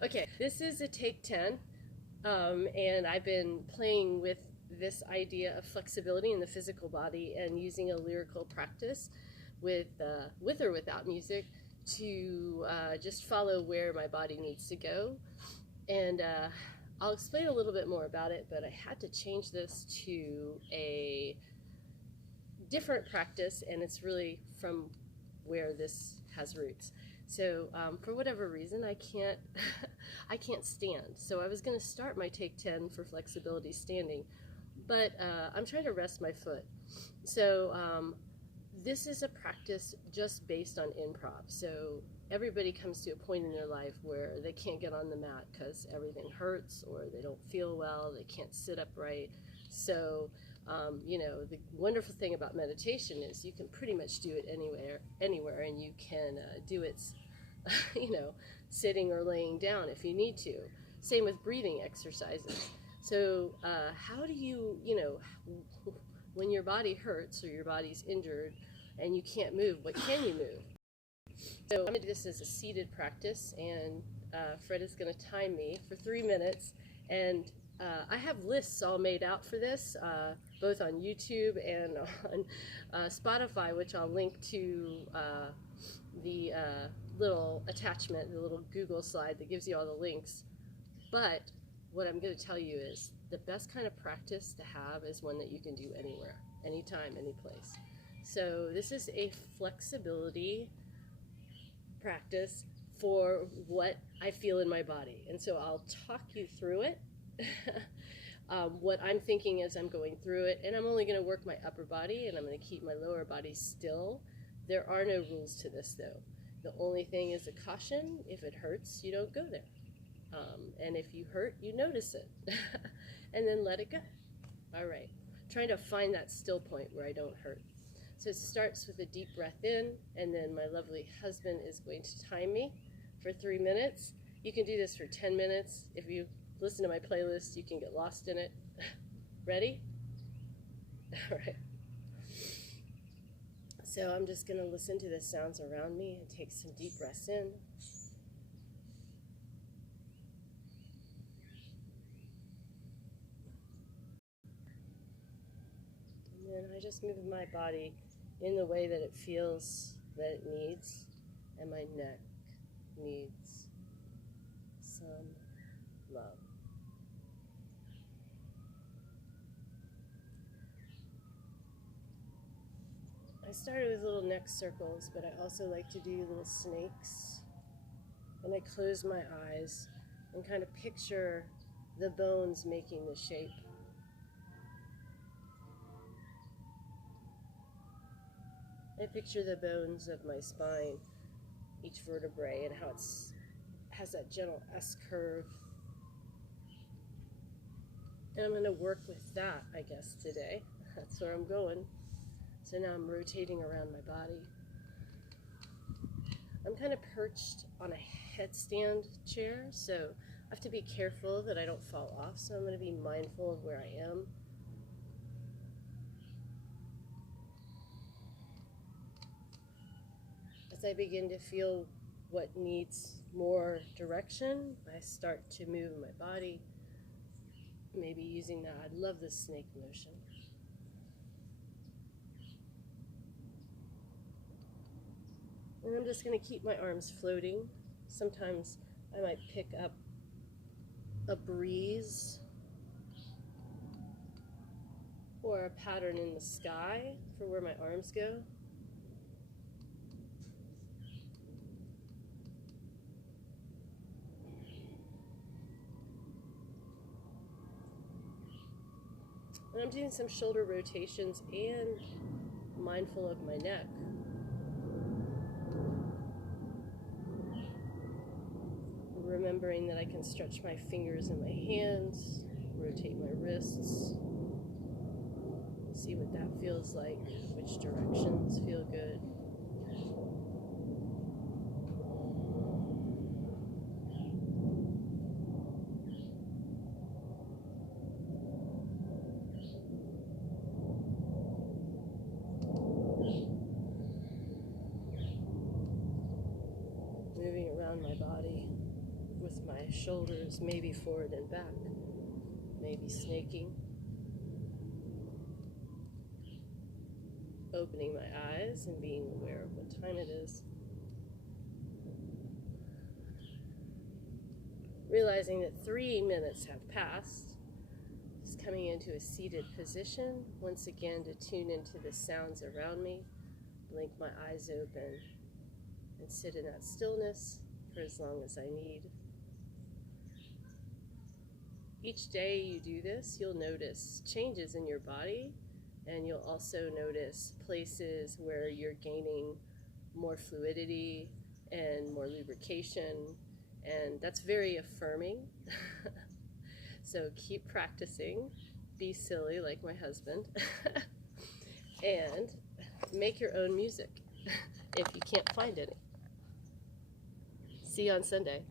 Okay, this is a take 10, and I've been playing with this idea of flexibility in the physical body and using a lyrical practice with or without music to just follow where my body needs to go. And I'll explain a little bit more about it, but I had to change this to a different practice, and it's really from where this has roots. So for whatever reason, I can't I can't stand. So I was going to start my take 10 for flexibility standing, but I'm trying to rest my foot. So this is a practice just based on improv. So everybody comes to a point in their life where they can't get on the mat because everything hurts, or they don't feel well, they can't sit upright. So the wonderful thing about meditation is you can pretty much do it anywhere, and you can do it, sitting or laying down if you need to. Same with breathing exercises. So how do when your body hurts or your body's injured and you can't move, what can you move? So I'm going to do this as a seated practice, and Fred is going to time me for 3 minutes, and I have lists all made out for this, both on YouTube and on Spotify, which I'll link to the little attachment, the little Google slide that gives you all the links. But what I'm going to tell you is the best kind of practice to have is one that you can do anywhere, anytime, any place. So this is a flexibility practice for what I feel in my body. And so I'll talk you through it, what I'm thinking as I'm going through it, and I'm only going to work my upper body, and I'm going to keep my lower body still. There are no rules to this, though. The only thing is a caution: if it hurts, you don't go there. And if you hurt, you notice it, and then let it go. All right. Trying to find that still point where I don't hurt. So it starts with a deep breath in, and then my lovely husband is going to time me for 3 minutes. You can do this for 10 minutes. If you listen to my playlist, you can get lost in it. Ready? All right. So I'm just going to listen to the sounds around me and take some deep breaths in. And then I just move my body in the way that it feels that it needs, and my neck needs some love. I started with little neck circles, but I also like to do little snakes. And I close my eyes and kind of picture the bones making the shape. I picture the bones of my spine, each vertebrae, and how it has that gentle S curve. And I'm going to work with that, I guess, today. That's where I'm going. So now I'm rotating around my body. I'm kind of perched on a headstand chair, so I have to be careful that I don't fall off, so I'm going to be mindful of where I am. As I begin to feel what needs more direction, I start to move my body, maybe using that. I love the snake motion. And I'm just going to keep my arms floating. Sometimes I might pick up a breeze or a pattern in the sky for where my arms go. And I'm doing some shoulder rotations and mindful of my neck. Remembering that I can stretch my fingers and my hands, rotate my wrists, see what that feels like, which directions feel good. Moving around my body with my my shoulders, maybe forward and back, maybe snaking. Opening my eyes and being aware of what time it is. Realizing that 3 minutes have passed. Just coming into a seated position, once again to tune into the sounds around me. Blink my eyes open and sit in that stillness for as long as I need. Each day you do this, you'll notice changes in your body, and you'll also notice places where you're gaining more fluidity and more lubrication, and that's very affirming. So keep practicing, be silly like my husband, and make your own music if you can't find any. See you on Sunday.